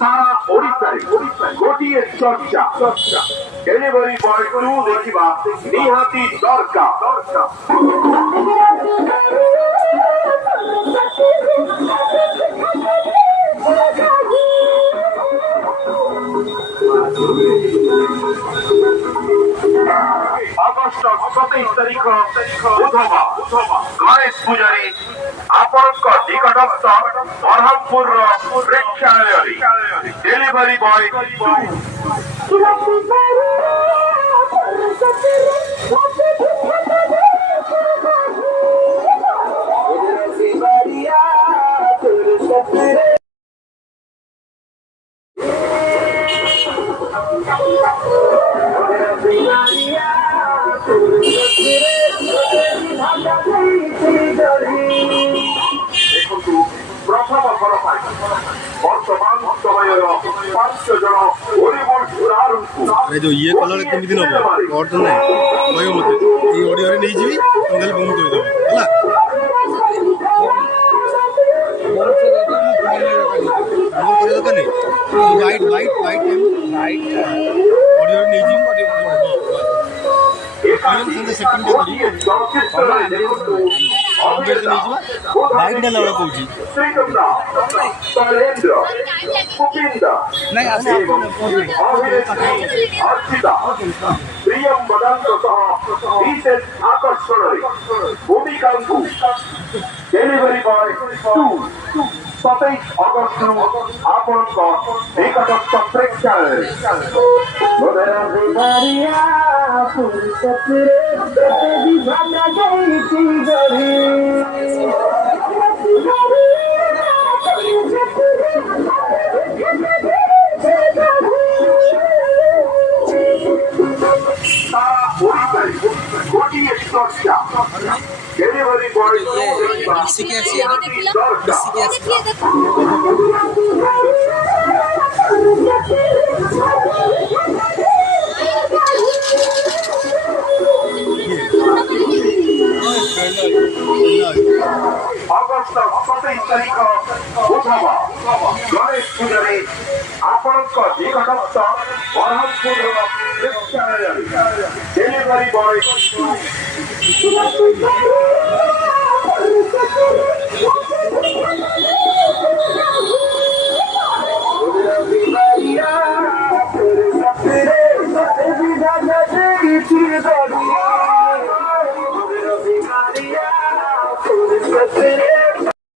सारा ओडिशारे गोटिए चर्चा delivery boy को देखा निहाती दरकार। अगस्ट 27 तारीख बुधवार गणेश पूजारी आपणक निकटस्थ बरहमपुर प्रेक्षालय डेलीवरी बॉय प्रथम थर बर्तमान समय 5 जन बॉलीवुड स्टार जो ये कलर केमिति नबो और तो नहीं कहयो मते ई ऑडियो रे नै जीवी मोबाइल बंद कर दो हला मोर करे दो कने वाइट ऑडियो रे नै जीवी सेटिंग बाइक डाला वाला कौची नहीं आकर्षण भूमिका डेलीवरी बॉय 27 अगस्त आपण निकटस्थ प्रेक्षालय गोटिए चर्चा डेलीवरी बॉय अगस्ट 27 तारीख बुधवार गणेश पूजारी आपणक निकटस्थ बरहमपुर प्रेक्षालय डेलीवरी बॉय